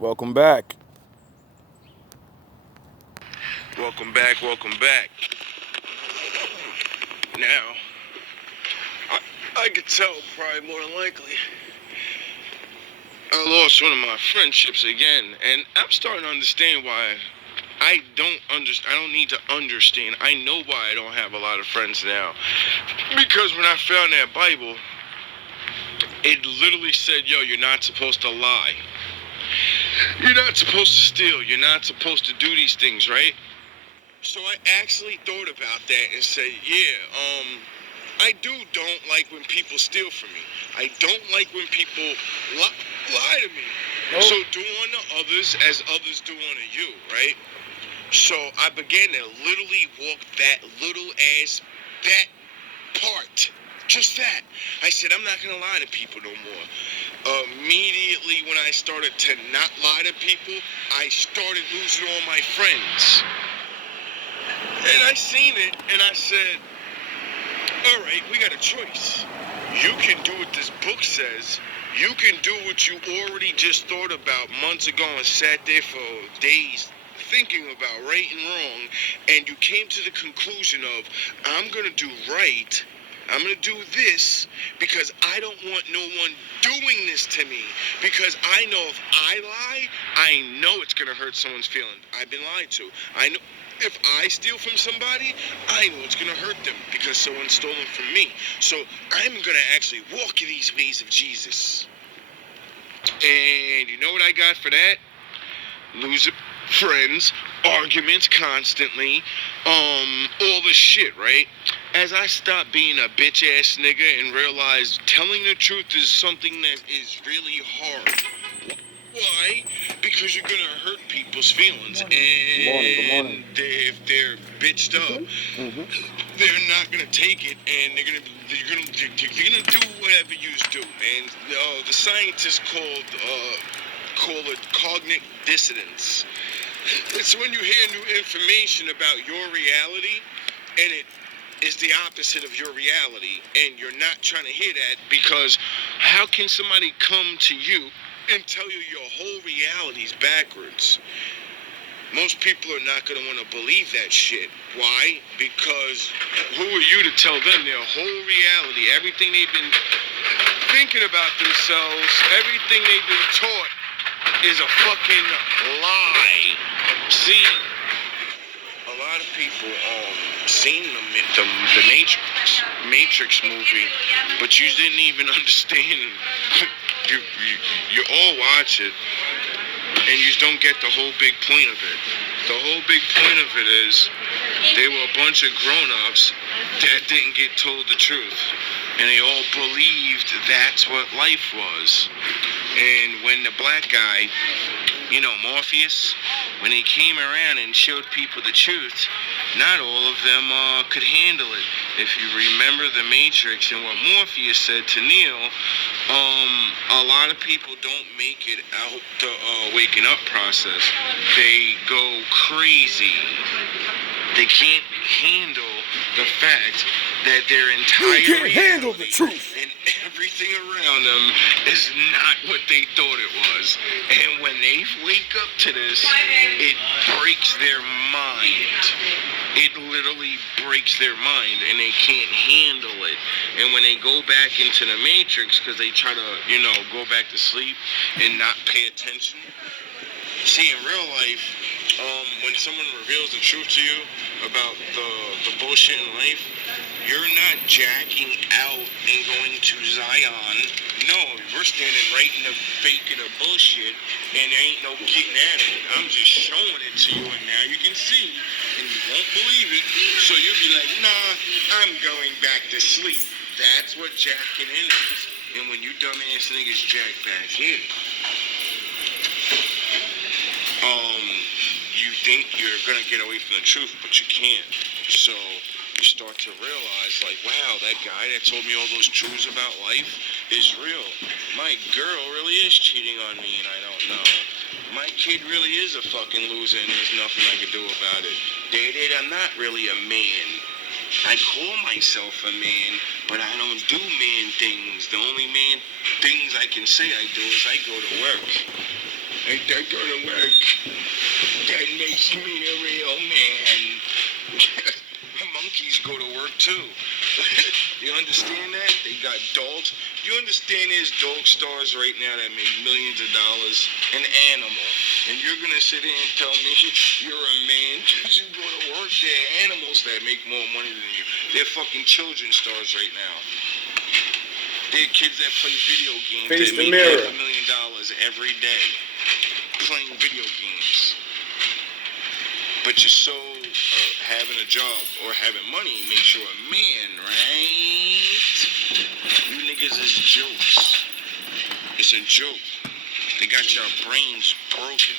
Welcome back. Welcome back, welcome back. Now, I could tell probably more than likely I lost one of my friendships again, and I'm starting to understand why I don't need to understand. I know why I don't have a lot of friends now. Because when I found that Bible, it literally said, yo, you're not supposed to lie. You're not supposed to steal. You're not supposed to do these things, right? So I actually thought about that and said, yeah, I don't like when people steal from me. I don't like when people lie to me. Nope. So do unto others as others do unto you, right? So I began to literally walk that little ass, that part. Just that. I said, I'm not going to lie to people no more. Immediately when I started to not lie to people, I started losing all my friends. And I seen it, and I said, all right, we got a choice. You can do what this book says. You can do what you already just thought about months ago and sat there for days thinking about right and wrong, and you came to the conclusion of, I'm going to do right. I'm going to do this because I don't want no one doing this to me. Because I know if I lie, I know it's going to hurt someone's feelings. I've been lied to. I know if I steal from somebody, I know it's going to hurt them because someone's stolen from me. So I'm going to actually walk in these ways of Jesus. And you know what I got for that? Losing friends, arguments constantly, all the shit, right? As I stopped being a bitch ass nigga and realized telling the truth is something that is really hard. Why? Because you're gonna hurt people's feelings, and Good morning. if they're bitched up, they're not gonna take it, and you're gonna do whatever you do, man. The scientists call it cognitive dissonance. It's when you hear new information about your reality, and it is the opposite of your reality, and you're not trying to hear that, because how can somebody come to you and tell you your whole reality's backwards? Most people are not going to want to believe that shit. Why? Because who are you to tell them their whole reality, everything they've been thinking about themselves, everything they've been taught is a fucking lie. See, a lot of people seen the Matrix movie, but you didn't even understand. You all watch it, and you don't get the whole big point of it. The whole big point of it is they were a bunch of grown-ups that didn't get told the truth, and they all believed that's what life was. And when the black guy, Morpheus, when he came around and showed people the truth, not all of them could handle it. If you remember the Matrix and what Morpheus said to Neo, a lot of people don't make it out the waking up process. They go crazy. They can't handle the fact that their entire You can't reality handle the truth. and everything around them is not what they thought it was. And when they wake up to this, it breaks their mind. It literally breaks their mind, and they can't handle it. And when they go back into the Matrix, because they try to, go back to sleep and not pay attention. See, in real life, when someone reveals the truth to you about the bullshit in life, you're not jacking out and going to Zion. No, we're standing right in the fake of the bullshit, and there ain't no getting at it. I'm just showing it to you, and now you can see, and you won't believe it. So you'll be like, nah, I'm going back to sleep. That's what jacking in is. And when you dumbass niggas jack back in, you think you're gonna get away from the truth, but you can't. So you start to realize, like, wow, that guy that told me all those truths about life is real. My girl really is cheating on me, and I don't know. My kid really is a fucking loser, and there's nothing I can do about it. I'm not really a man. I call myself a man, but I don't do man things. The only man things I can say I do is I go to work. Ain't that gonna work? That makes me a real man. Monkeys go to work too. You understand that? They got dogs. You understand there's dog stars right now that make millions of dollars? An animal. And you're gonna sit here and tell me you're a man because you go to work? There are animals that make more money than you. They're fucking children stars right now. They're kids that play video games Face that the make mirror. $500,000 every day playing video games. But you're so having a job or having money makes you a man, right? You niggas is jokes. It's a joke. They got your brains broken.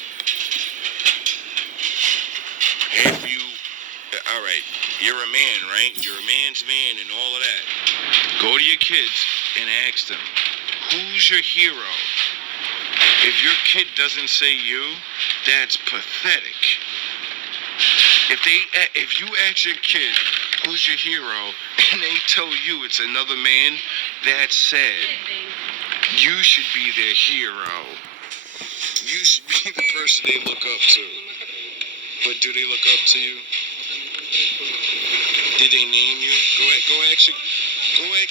If you, all right, you're a man, right? You're a man's man and all of that. Go to your kids and ask them, who's your hero? If your kid doesn't say you, that's pathetic. If you ask your kid, who's your hero, and they tell you it's another man, that's sad. You should be their hero. You should be the person they look up to. But do they look up to you? Did they name you? Go ask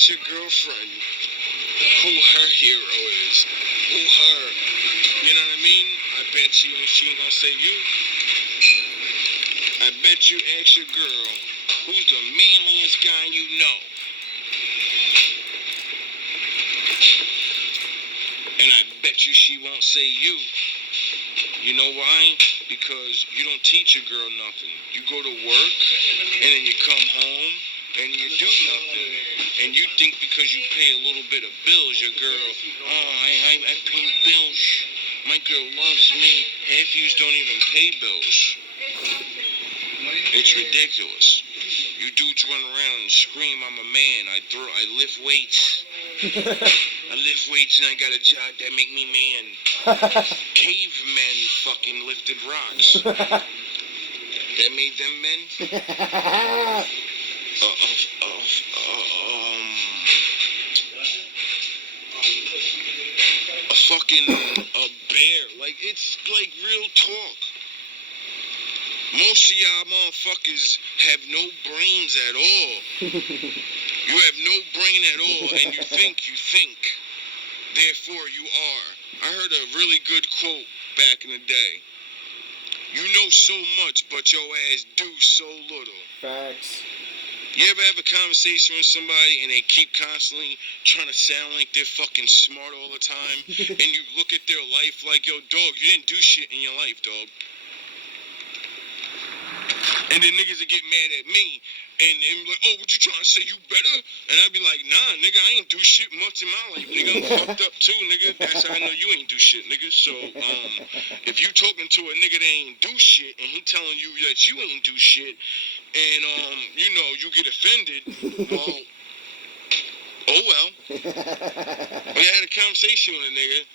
your girlfriend who her hero is. Who her. You know what I mean? I bet you she ain't gonna say you. I bet you ask your girl, who's the manliest guy you know? And I bet you she won't say you. You know why? Because you don't teach your girl nothing. You go to work, and then you come home, and you do nothing. And you think because you pay a little bit of bills, your girl, I pay bills. My girl loves me. Half yous don't even pay bills. It's ridiculous. You dudes run around and scream, I'm a man. I lift weights. I lift weights and I got a job that make me man. Cavemen fucking lifted rocks. That made them men? A bear. Like, it's like real talk. Most of y'all motherfuckers have no brains at all. You have no brain at all, and you think, therefore you are. I heard a really good quote back in the day. You know so much, but your ass do so little. Facts. You ever have a conversation with somebody and they keep constantly trying to sound like they're fucking smart all the time, and you look at their life like, yo, dog, you didn't do shit in your life, dog. And then niggas would get mad at me and be like, oh, what you trying to say, you better? And I'd be like, nah, nigga, I ain't do shit much in my life, nigga. I'm fucked up too, nigga. That's how I know you ain't do shit, nigga. So, if you talking to a nigga that ain't do shit and he telling you that you ain't do shit and, you know, you get offended, well, oh well. We had a conversation with a nigga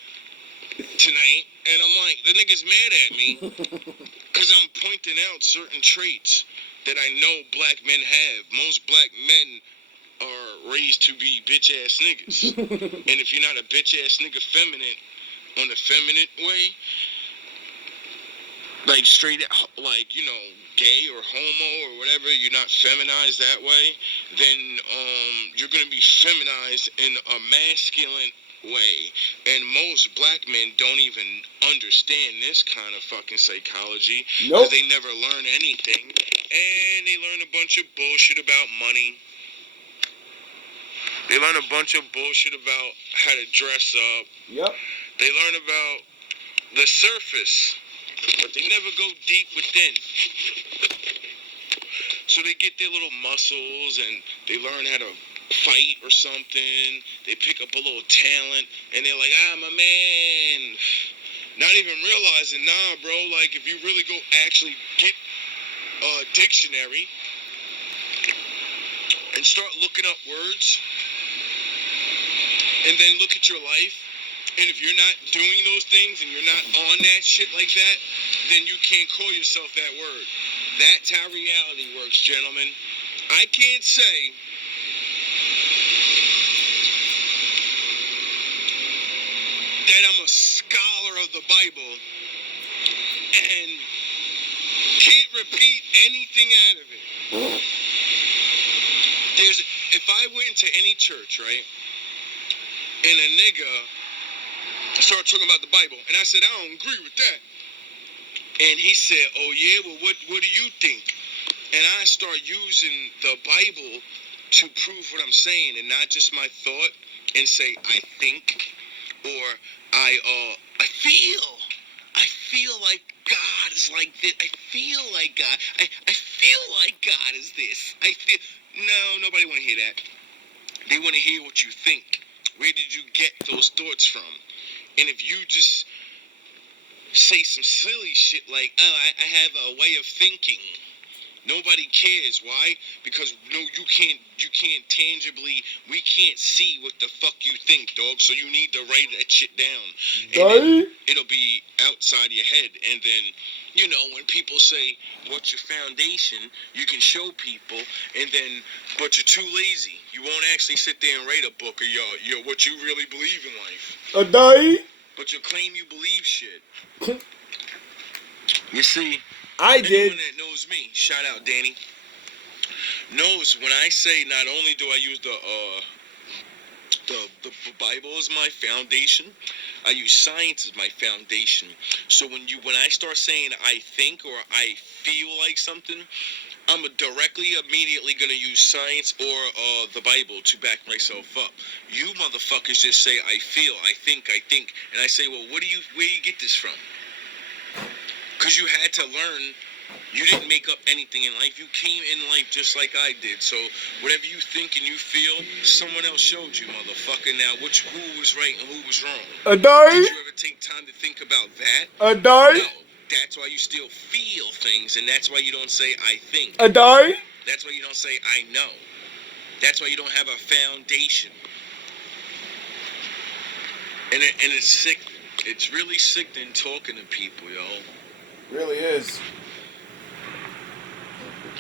tonight and I'm like, the nigga's mad at me. Because I'm pointing out certain traits that I know black men have. Most black men are raised to be bitch-ass niggas. And if you're not a bitch-ass nigga feminine, on the feminine way, like straight, like, you know, gay or homo or whatever, you're not feminized that way, then you're going to be feminized in a masculine way. And most black men don't even understand this kind of fucking psychology because they never learn anything, and they learn a bunch of bullshit about money. They learn a bunch of bullshit about how to dress up. Yep. They learn about the surface, but they never go deep within. So they get their little muscles and they learn how to fight or something. They pick up a little talent and they're like, I'm a man. Not even realizing, nah, bro, like if you really go actually get a dictionary and start looking up words and then look at your life, and if you're not doing those things and you're not on that shit like that, then you can't call yourself that word. That's how reality works, gentlemen. I can't say that I'm a scholar scholar of the Bible and can't repeat anything out of it. If I went into any church, right, and a nigga started talking about the Bible, and I said, I don't agree with that. And he said, oh yeah, well what do you think? And I start using the Bible to prove what I'm saying and not just my thought and say, I think, or I feel like God is like this. I feel like God. I feel like God is this. No, nobody want to hear that. They want to hear what you think. Where did you get those thoughts from? And if you just say some silly shit like, oh, I have a way of thinking, nobody cares. Why? Because no, you can't tangibly, we can't see what the fuck you think, dog. So you need to write that shit down. And then it'll be outside your head. And then, you know, when people say, what's your foundation? You can show people, and then, but you're too lazy. You won't actually sit there and write a book of your what you really believe in life. But you'll claim you believe shit. You see, anyone that knows me, shout out Danny, knows when I say not only do I use the Bible as my foundation, I use science as my foundation. So when I start saying I think or I feel like something, I'm immediately gonna use science or the Bible to back myself up. You motherfuckers just say I feel, I think, and I say, well, where do you get this from? Because you had to learn. You didn't make up anything in life. You came in life just like I did. So whatever you think and you feel, someone else showed you, motherfucker. Now, who was right and who was wrong? Did you ever take time to think about that? No. That's why you still feel things, and that's why you don't say I think. That's why you don't say I know. That's why you don't have a foundation. And it's sick. It's really sickening talking to people, yo. Really is.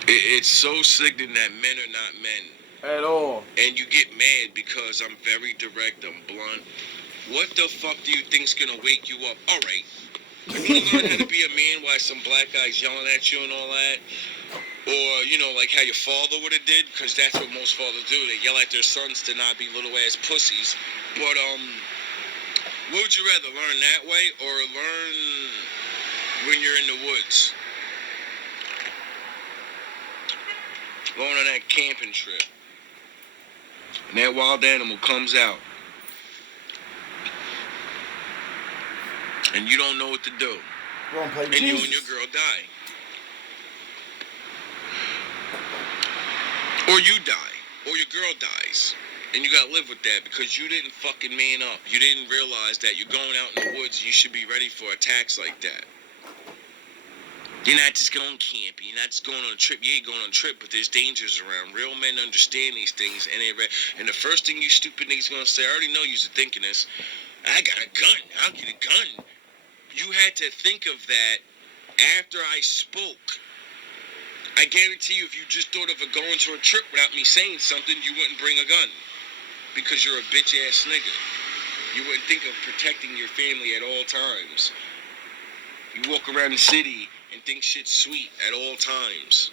It's so sickening that men are not men. At all. And you get mad because I'm very direct, I'm blunt. What the fuck do you think's gonna wake you up? Alright. You wanna learn how to be a man while some black guys yelling at you and all that? Or, you know, like how your father would have did? Because that's what most fathers do. They yell at their sons to not be little ass pussies. But, what would you rather, learn that way or learn when you're in the woods? Going on that camping trip. And that wild animal comes out. And you don't know what to do. And you and your girl die. Or you die. Or your girl dies. And you gotta live with that because you didn't fucking man up. You didn't realize that you're going out in the woods and you should be ready for attacks like that. You're not just going camping. You're not just going on a trip. You ain't going on a trip, but there's dangers around. Real men understand these things, and the first thing you stupid niggas gonna say, I already know you're thinking this. I got a gun. I'll get a gun. You had to think of that after I spoke. I guarantee you, if you just thought of going to a trip without me saying something, you wouldn't bring a gun because you're a bitch ass nigga. You wouldn't think of protecting your family at all times. You walk around the city and think shit's sweet at all times.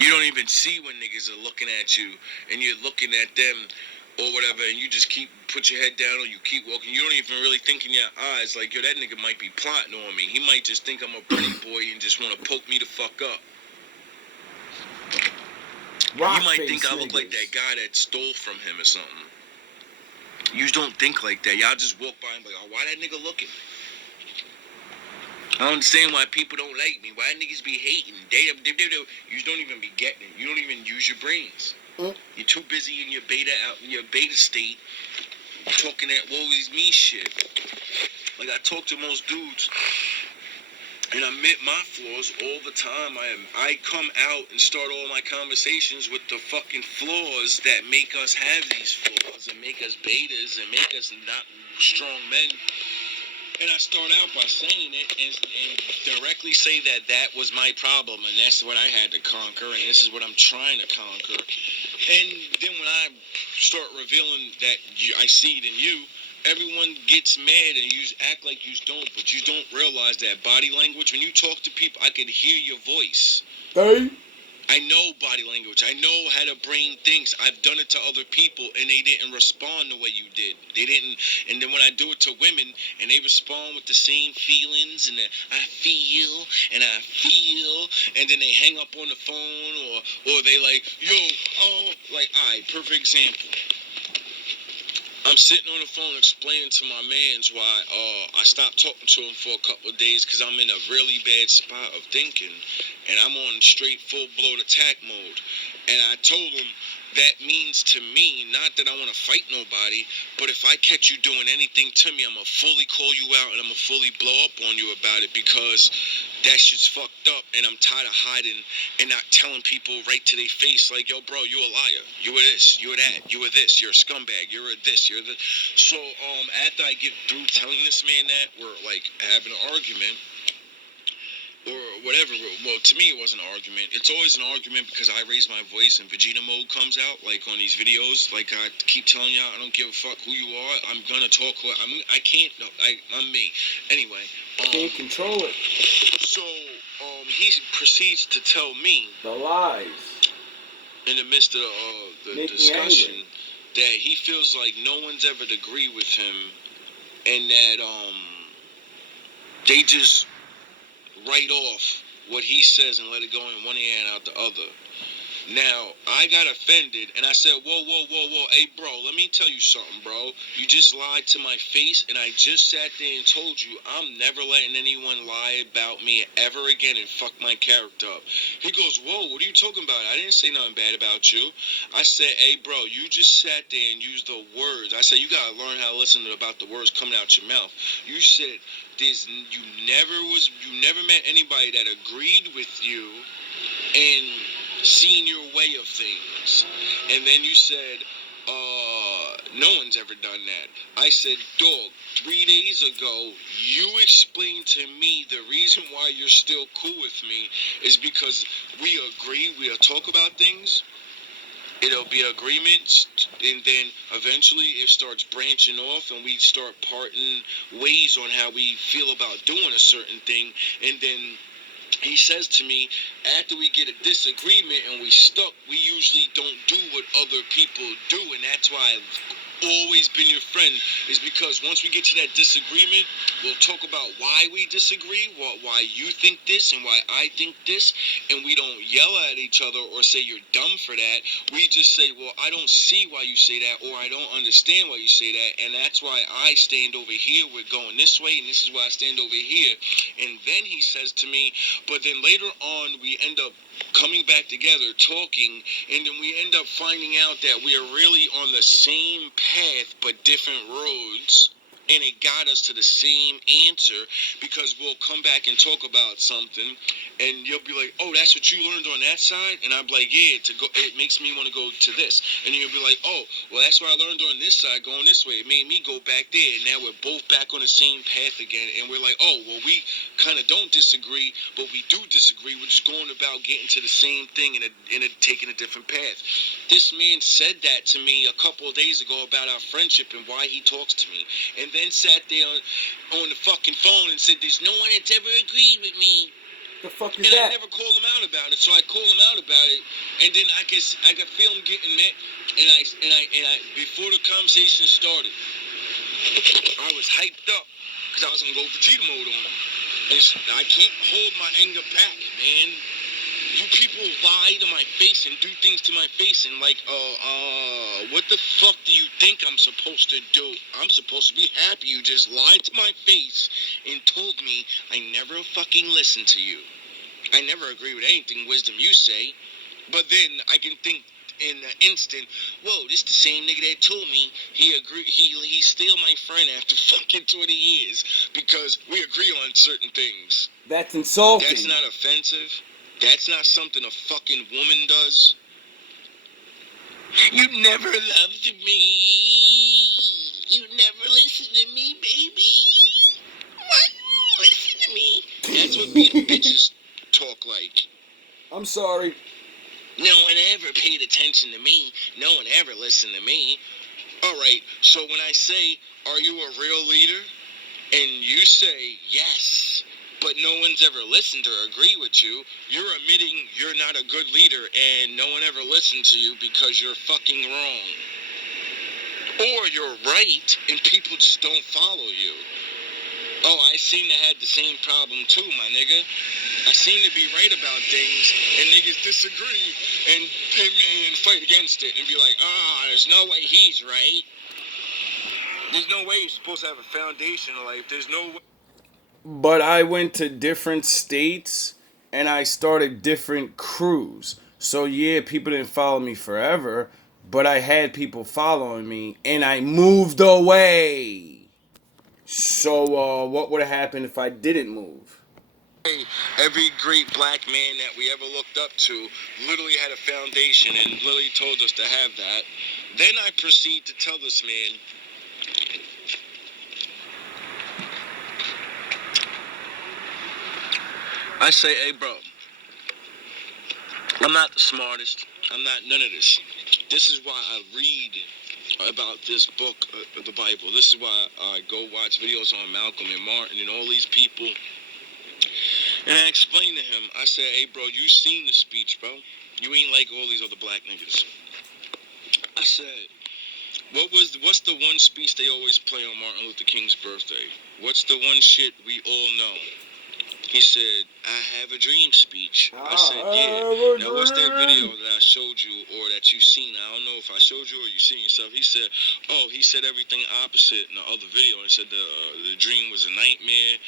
You don't even see when niggas are looking at you and you're looking at them or whatever, and you just put your head down or you keep walking. You don't even really think in your eyes like, yo, that nigga might be plotting on me. He might just think I'm a pretty boy and just want to poke me the fuck up. You might think I look like that guy that stole from him or something. You don't think like that. Y'all just walk by and be like, oh, why that nigga looking? I don't understand why people don't like me. Why niggas be hating? You don't even be getting it. You don't even use your brains. You're too busy in your beta state talking that woe is me shit. Like I talk to most dudes and I admit my flaws all the time. I come out and start all my conversations with the fucking flaws that make us have these flaws and make us betas and make us not strong men. And I start out by saying it and directly say that was my problem and that's what I had to conquer and this is what I'm trying to conquer. And then when I start revealing that I see it in you, everyone gets mad and you act like you don't, but you don't realize that body language. When you talk to people, I can hear your voice. Hey. I know body language. I know how the brain thinks. I've done it to other people, and they didn't respond the way you did. They didn't. And then when I do it to women, and they respond with the same feelings, and I feel, and and then they hang up on the phone, or they like, yo, oh, like, all right, perfect example. I'm sitting on the phone explaining to my mans why I stopped talking to him for a couple of days because I'm in a really bad spot of thinking, and I'm on straight full-blown attack mode. And I told him that means to me, not that I want to fight nobody, but if I catch you doing anything to me, I'm going to fully call you out and I'm going to fully blow up on you about it because that shit's fucked up, and I'm tired of hiding and not telling people right to their face, like, yo, bro, you a liar. You were this, you were that, you were this, you're a scumbag, you're a this, you're this. So, after I get through telling this man that, we're, like, having an argument, or whatever. Well, to me, it wasn't an argument. It's always an argument because I raise my voice and Vegeta mode comes out, like on these videos. Like I keep telling y'all, I don't give a fuck who you are. I'm gonna talk. I can't. No, I'm me. Anyway. Can't control it. So, he proceeds to tell me The lies. in the midst of the discussion that he feels like no one's ever agree with him, and that they just write off what he says and let it go in one ear and out the other. Now, I got offended, and I said, whoa, hey, bro, let me tell you something, bro. You just lied to my face, and I just sat there and told you I'm never letting anyone lie about me ever again and fuck my character up. He goes, whoa, what are you talking about? I didn't say nothing bad about you. I said, hey, bro, you just sat there and used the words. I said, you got to learn how to listen about the words coming out your mouth. You said, you never met anybody that agreed with you and seen your way of things. And then you said, no one's ever done that. I said, dog, 3 days ago, you explained to me the reason why you're still cool with me is because we agree, we'll talk about things, it'll be agreements, and then eventually it starts branching off and we start parting ways on how we feel about doing a certain thing, and then he says to me, after we get a disagreement and we stuck, we usually don't do what other people do, and that's why I've always been your friend, is because once we get to that disagreement, we'll talk about why we disagree, why you think this and why I think this, and we don't yell at each other or say you're dumb for that. We just say, well, I don't see why you say that, or I don't understand why you say that, and that's why I stand over here, we're going this way, and this is why I stand over here. And then he says to me, but then later on we end up coming back together, talking, and then we end up finding out that we are really on the same path but different roads, and it got us to the same answer, because we'll come back and talk about something and you'll be like, oh, that's what you learned on that side, and I'll be like, yeah, it makes me want to go to this, and you'll be like, oh, well, that's what I learned on this side, going this way, it made me go back there, and now we're both back on the same path again, and we're like, oh, well, we kind of don't disagree, but we do disagree, we're just going about getting to the same thing and taking a different path. This man said that to me a couple of days ago about our friendship and why he talks to me, and then sat there on the fucking phone and said, there's no one that's ever agreed with me. The fuck is and that? I never called him out about it, so I called him out about it, and then I could feel him getting mad, and I before the conversation started, I was hyped up because I was gonna go Vegeta mode on him. And I can't hold my anger back, man. You people lie to my face and do things to my face, and like, what the fuck do you think I'm supposed to do? I'm supposed to be happy. You just lied to my face and told me I never fucking listen to you. I never agree with anything wisdom you say, but then I can think in an instant, whoa, this the same nigga that told me he's still my friend after fucking 20 years because we agree on certain things. That's insulting. That's not offensive. That's not something a fucking woman does. You never loved me. You never listened to me, baby. What? Listen to me. That's what bitches talk like. I'm sorry. No one ever paid attention to me. No one ever listened to me. All right, so when I say, are you a real leader? And you say yes, but no one's ever listened or agree with you, you're admitting you're not a good leader and no one ever listened to you because you're fucking wrong. Or you're right and people just don't follow you. Oh, I seem to have the same problem too, my nigga. I seem to be right about things and niggas disagree and fight against it and be like, there's no way he's right. There's no way you're supposed to have a foundation in life. There's no way. But I went to different states and I started different crews. So yeah, people didn't follow me forever, but I had people following me and I moved away. So what would have happened if I didn't move? Every great black man that we ever looked up to literally had a foundation and literally told us to have that. Then I proceed to tell this man, I say, hey bro, I'm not the smartest. I'm not none of this. This is why I read about this book, the Bible. This is why I go watch videos on Malcolm and Martin and all these people. And I explained to him, I said, hey bro, you seen the speech, bro. You ain't like all these other black niggas. I said, what's the one speech they always play on Martin Luther King's birthday? What's the one shit we all know? He said, I have a dream speech. I said, yeah. Now, what's that video that I showed you or that you seen? I don't know if I showed you or you seen yourself. He said, he said everything opposite in the other video. And he said the dream was a nightmare.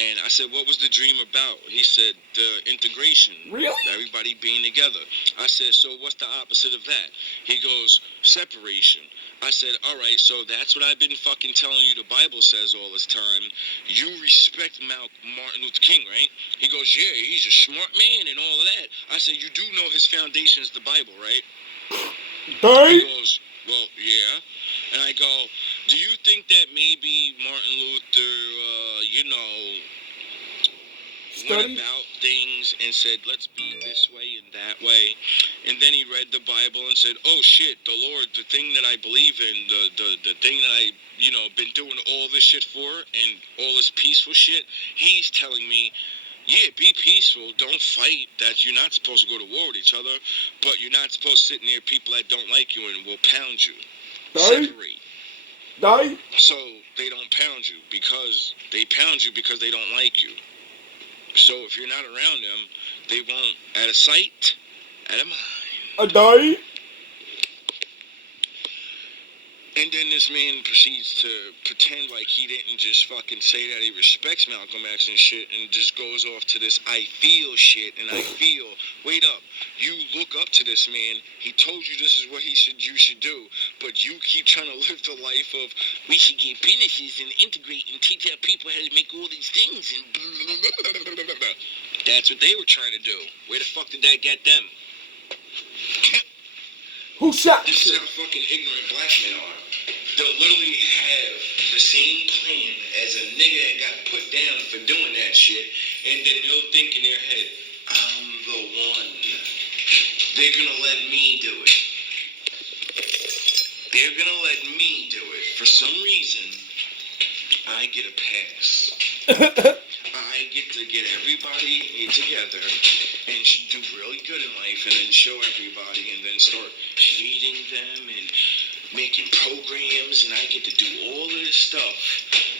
And I said, what was the dream about? He said, the integration. Really? Everybody being together. I said, so what's the opposite of that? He goes, separation. I said, all right, so that's what I've been fucking telling you the Bible says all this time. You respect Martin Luther King, right? He goes, yeah, he's a smart man and all of that. I said, you do know his foundation is the Bible, right? He goes, well, yeah. And I go, do you think that maybe Martin Luther, went about things and said, let's be this way and that way. And then he read the Bible and said, oh shit, the Lord, the thing that I believe in, the thing that I, been doing all this shit for and all this peaceful shit, he's telling me, yeah, be peaceful, don't fight, that you're not supposed to go to war with each other, but you're not supposed to sit near people that don't like you and will pound you. Separate. So they don't pound you because they don't like you. So if you're not around them, they won't. Out of sight, out of mind. And then this man proceeds to pretend like he didn't just fucking say that he respects Malcolm X and shit and just goes off to this I feel shit and I feel. Wait up. You look up to this man. He told you this is what you should do. But you keep trying to live the life of we should get businesses and integrate and teach our people how to make all these things and blah, blah, blah, blah. That's what they were trying to do. Where the fuck did that get them? Who shot? This is how fucking ignorant black men are. They'll literally have the same plan as a nigga that got put down for doing that shit, and then they'll think in their head, I'm the one. They're gonna let me do it. They're gonna let me do it. For some reason, I get a pass. I get to get everybody together and do really good in life and then show everybody and then start feeding them and making programs, and I get to do all of this stuff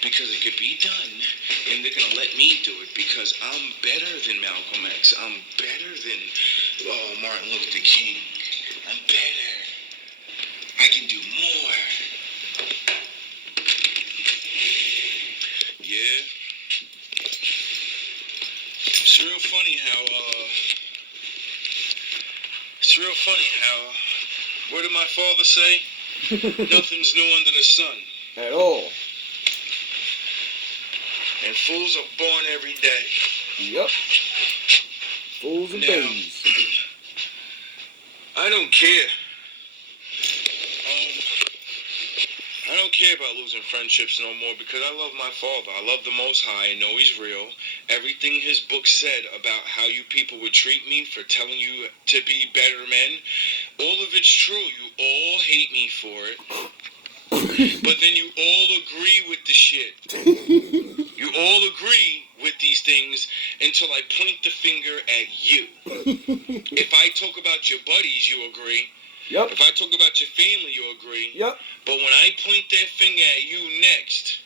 because it could be done, and they're going to let me do it because I'm better than Malcolm X. I'm better than Martin Luther King. I'm better. I can do more. Yeah. It's real funny how, what did my father say? Nothing's new under the sun. At all. And fools are born every day. Yep. Fools and babies. I don't care. I don't care about losing friendships no more because I love my father. I love the Most High. I know he's real. Everything his book said about how you people would treat me for telling you to be better men, all of it's true. You all hate me for it. But then you all agree with the shit. You all agree with these things until I point the finger at you. If I talk about your buddies, you agree. Yep. If I talk about your family, you agree. Yep. But when I point that finger at you next,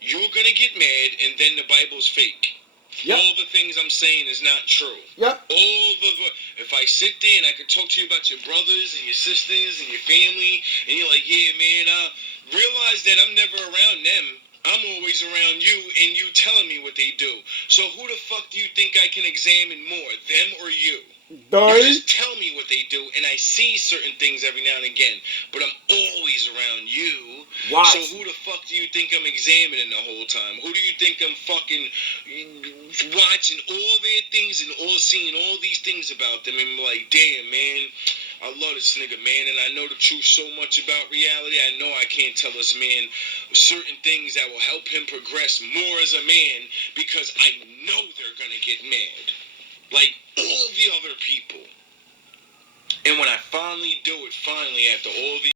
you're gonna get mad, and then the Bible's fake. Yep. All the things I'm saying is not true. Yep. If I sit there and I could talk to you about your brothers and your sisters and your family, and you're like, yeah, man, realize that I'm never around them. I'm always around you, and you telling me what they do. So who the fuck do you think I can examine more, them or you? You just tell me what they do, and I see certain things every now and again, but I'm always around you. Watch. So who the fuck do you think I'm examining the whole time? Who do you think I'm fucking watching all their things and all seeing all these things about them, and be like, damn, man, I love this nigga, man, and I know the truth so much about reality. I know I can't tell this man certain things that will help him progress more as a man, because I know they're gonna get mad. Like all the other people. And when I finally do it, after all these